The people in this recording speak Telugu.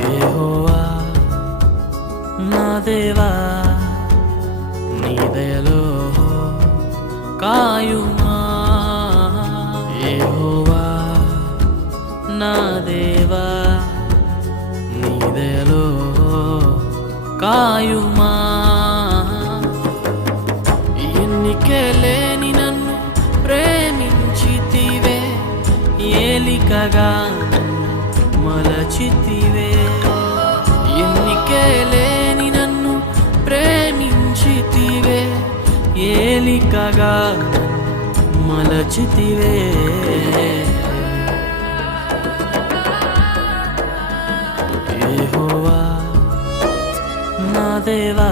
యెహోవా నా దేవా నీ దయలో కాయుమా యెహోవా నా దేవా నీ దయలో కాయుమా ఎన్నికే లేని నన్ను ప్రేమించితివే ఏలికగా మలచితివే ఎన్నికే లేని నన్ను ప్రేమించితివే ఏలికగా మలచితివే యెహోవా నా దేవా